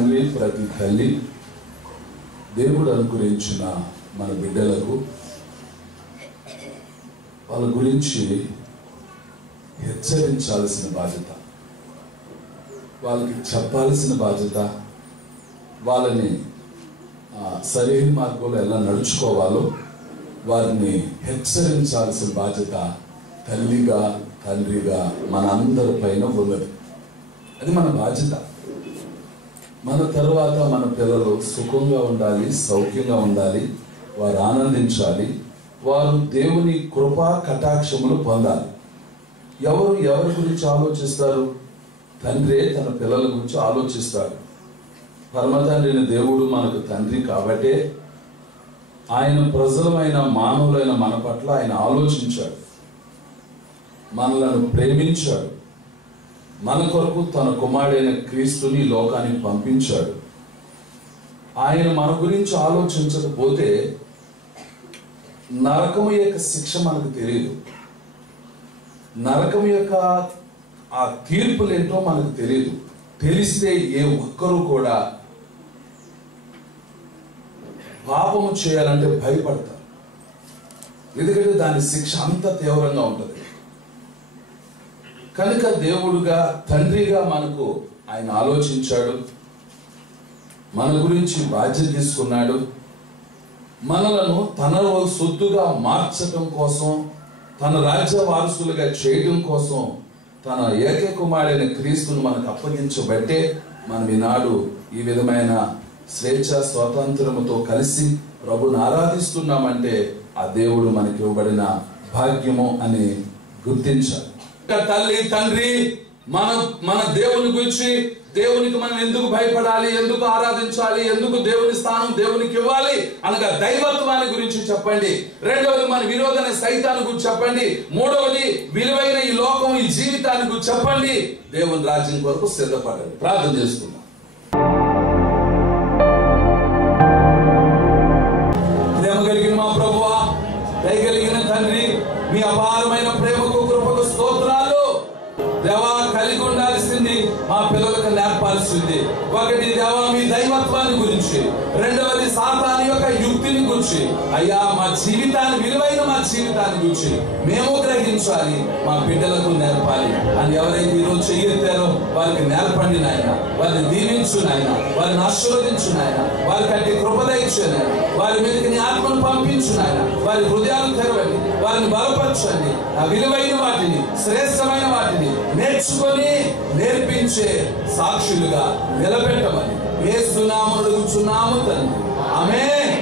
తండ్రి, ప్రతి తల్లి దేవుడు అనుగ్రహించిన మన బిడ్డలకు వాళ్ళ గురించి హెచ్చరించాల్సిన బాధ్యత, వాళ్ళకి చెప్పాల్సిన బాధ్యత, వాళ్ళని సరైన మార్గంలో ఎలా నడుచుకోవాలో వారిని హెచ్చరించాల్సిన బాధ్యత తల్లిగా తండ్రిగా మన అందరి పైన ఉన్నది. అది మన బాధ్యత. మన తర్వాత మన పిల్లలు సుఖంగా ఉండాలి, సౌఖ్యంగా ఉండాలి, వారు ఆనందించాలి, వారు దేవుని కృపా కటాక్షములు పొందాలి. ఎవరి గురించి ఆలోచిస్తారు? తండ్రే తన పిల్లల గురించి ఆలోచిస్తాడు. పరమతండ్రిని దేవుడు మనకు తండ్రి కాబట్టే ఆయన ప్రజలమైన మానవులైన మన పట్ల ఆయన ఆలోచించాడు, మనలను ప్రేమించాడు, మన కొరకు తన కుమారుడైన క్రీస్తుని లోకానికి పంపించాడు. ఆయన మన గురించి ఆలోచించకపోతే నరకము యొక్క శిక్ష మనకు తెలియదు, నరకం యొక్క ఆ తీర్పులేంటో మనకు తెలియదు. తెలిస్తే ఏ ఒక్కరూ కూడా పాపము చేయాలంటే భయపడతారు, ఎందుకంటే దాని శిక్ష అంత తీవ్రంగా ఉంటుంది. కనుక దేవుడుగా తండ్రిగా మనకు ఆయన ఆలోచించాడు, మన గురించి బాధ్యత తీసుకున్నాడు. మనలను తన సొత్తుగా మార్చడం కోసం, తన రాజ్య వారసులుగా చేయడం కోసం తన ఏకైక కుమారుడైన క్రీస్తును మనకు అప్పగించబట్టే మనం ఈనాడు ఈ విధమైన స్వేచ్ఛ స్వాతంత్రముతో కలిసి ప్రభుని ఆరాధిస్తున్నామంటే ఆ దేవుడు మనకి ఇవ్వబడిన భాగ్యము అని గుర్తించాలి. తల్లి తండ్రి మన దేవుని గురించి, దేవునికి మనం ఎందుకు భయపడాలి, ఎందుకు ఆరాధించాలి, ఎందుకు దేవుని స్థానం దేవునికి ఇవ్వాలి అనగా దైవత్వాన్ని గురించి చెప్పండి. రెండవది మన విరోధన సైతాన్ని గురించి చెప్పండి. మూడవది విలువైన ఈ లోకం, ఈ జీవితాన్ని గురించి చెప్పండి. దేవుని రాజ్యం కొరకు సిద్ధపడండి. ప్రార్థన చేసుకుందాం. ప్రేమ కలిగిన మా ప్రభువా, దయగలిగిన తండ్రి, మీ అపారమైన ప్రేమకు కృపకు స్తోత్రాలు. దేవా, కలిగి ఉండాల్సింది మా పిల్లలకు నేర్పాల్సింది. ఒకటి దేవా మీ దైవత్వాన్ని గురించి, రెండవది సాతాను యొక్క యుక్తిని గురించి, అయ్యా మా జీవితాన్ని, విలువైన మా జీవితాన్ని గురించి మేము గ్రహించాలి, మా బిడ్డలకు నేర్పాలి అని ఎవరైతే ఈరోజు చెయ్యెత్తారో వారికి నేర్పండి నాయన. వారిని దీవించు నాయన, వారిని ఆశీర్వదించు నాయన, వారికి అంటే కృపదయించు నాయన, వారి మీదకి నీ ఆత్మను పంపించు నాయన, వారి హృదయాలు తెరవండి, వారిని బలపరచండి. ఆ విలువైన వాటిని, శ్రేష్టమైన వాటిని నేర్చుకొని నేర్పించే సాక్షులుగా నిలబెట్టమని యేసు నామమున అడుగుచున్నాము తండ్రి. ఆమేన్.